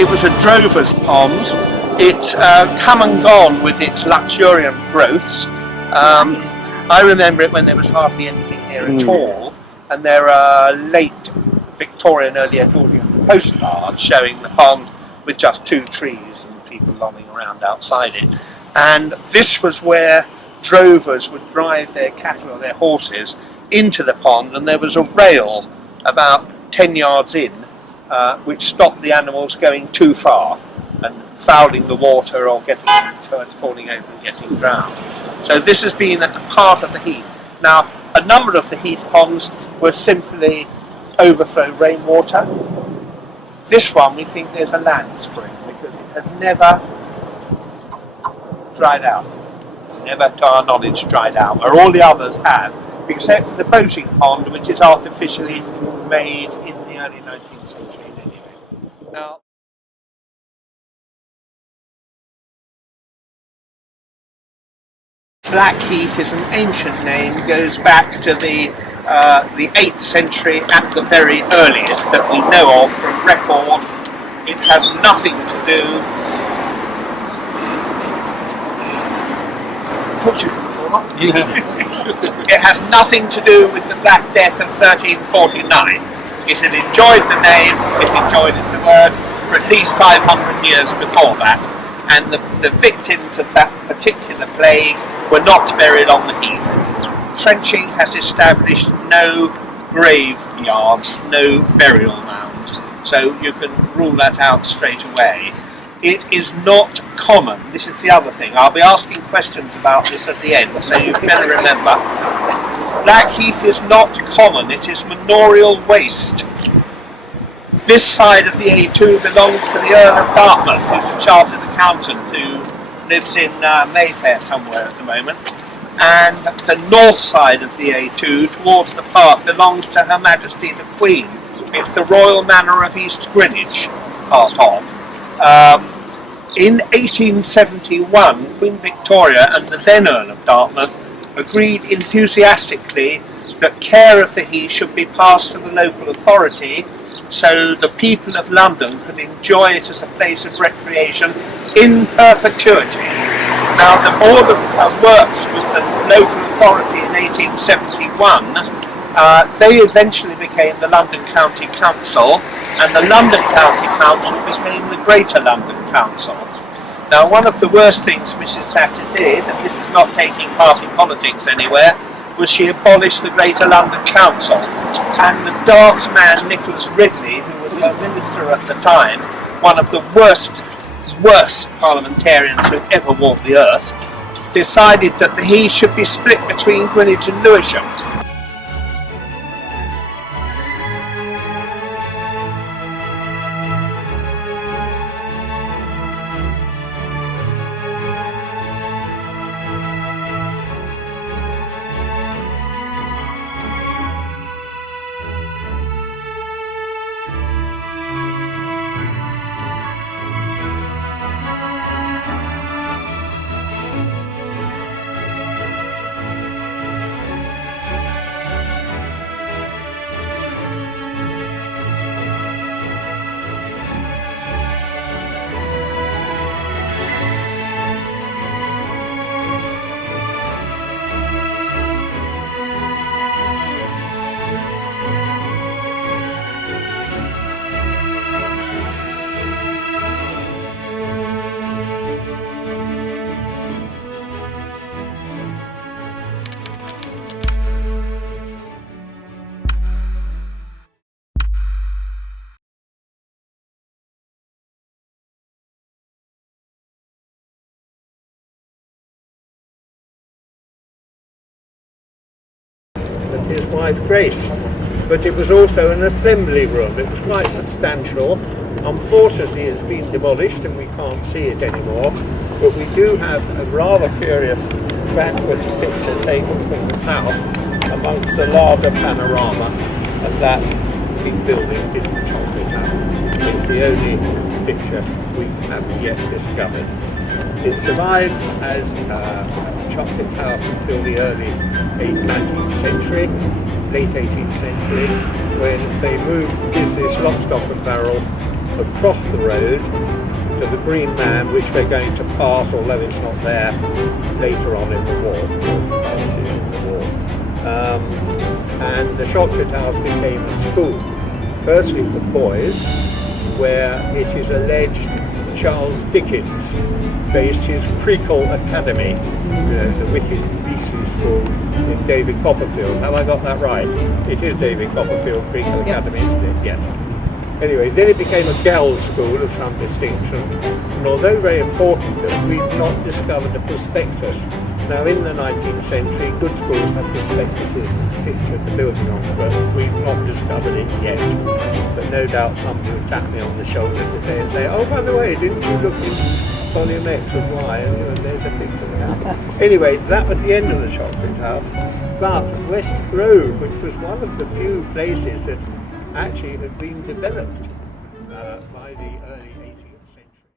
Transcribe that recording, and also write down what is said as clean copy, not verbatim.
It was a drover's pond. It's come and gone with its luxuriant growths. I remember it when there was hardly anything here at all, and there are late Victorian, early Edwardian postcards showing the pond with just 2 trees and people lollering around outside it. And this was where drovers would drive their cattle or their horses into the pond, and there was a rail about 10 yards in which stopped the animals going too far and fouling the water or falling over and getting drowned. So this has been a part of the heath. Now, a number of the heath ponds were simply overflow rainwater. This one, we think there's a land spring because it has never dried out. Never, to our knowledge, dried out, where all the others have, except for the boating pond, which is artificially made in the early 19th century anyway. Now, Blackheath is an ancient name, goes back to the 8th century at the very earliest that we know of from record. It has nothing to do. It has nothing to do with the Black Death of 1349. It had enjoyed the name, it enjoyed is the word, for at least 500 years before that. And the victims of that particular plague were not buried on the heath. Trenching has established no graveyards, no burial mounds, so you can rule that out straight away. It is not common, this is the other thing, I'll be asking questions about this at the end, so you better remember. Blackheath is not common, it is manorial waste. This side of the A2 belongs to the Earl of Dartmouth, who's a chartered accountant who lives in Mayfair somewhere at the moment. And the north side of the A2 towards the park belongs to Her Majesty the Queen. It's the Royal Manor of East Greenwich, part of. In 1871, Queen Victoria and the then Earl of Dartmouth agreed enthusiastically that care of the heath should be passed to the local authority so the people of London could enjoy it as a place of recreation in perpetuity. Now, the Board of Works was the local authority in 1871. They eventually became the London County Council, and the London County Council became the Greater London Council. Now, one of the worst things Mrs. Thatcher did, and this is not taking part in politics anywhere, was she abolished the Greater London Council. And the daft man Nicholas Ridley, who was her minister at the time, one of the worst parliamentarians who ever walked the earth, decided that the heath should be split between Greenwich and Lewisham. His wife Grace, but it was also an assembly room. It was quite substantial. Unfortunately, it's been demolished and we can't see it anymore, but we do have a rather curious backwards picture taken from the south amongst the larger panorama, and that big building is the Chocolate House. It's the only picture we have yet discovered. It survived as a chocolate house until the early 19th century, late 18th century, when they moved business lock, stock and barrel across the road to the Green Man, which we're going to pass, although it's not there later on in the war, because you can't see it in the war. And the Chocolate House became a school, firstly for boys, where it is alleged Charles Dickens based his Creakle Academy, the wicked beastly school in David Copperfield. Have I got that right? It is David Copperfield Creakle Academy, isn't it? Yes. Anyway, then it became a girls' school of some distinction, and although very important, we've not discovered a prospectus. Now, in the 19th century, good schools have prospectuses pictured the building on them, but we've not discovered it yet. But no doubt somebody will tap me on the shoulder today and say, oh, by the way, didn't you look in volume X of Y? And there's a picture of that. Anyway, that was the end of the Chocolate House. But West Grove, which was one of the few places that actually had been developed by the early 18th century.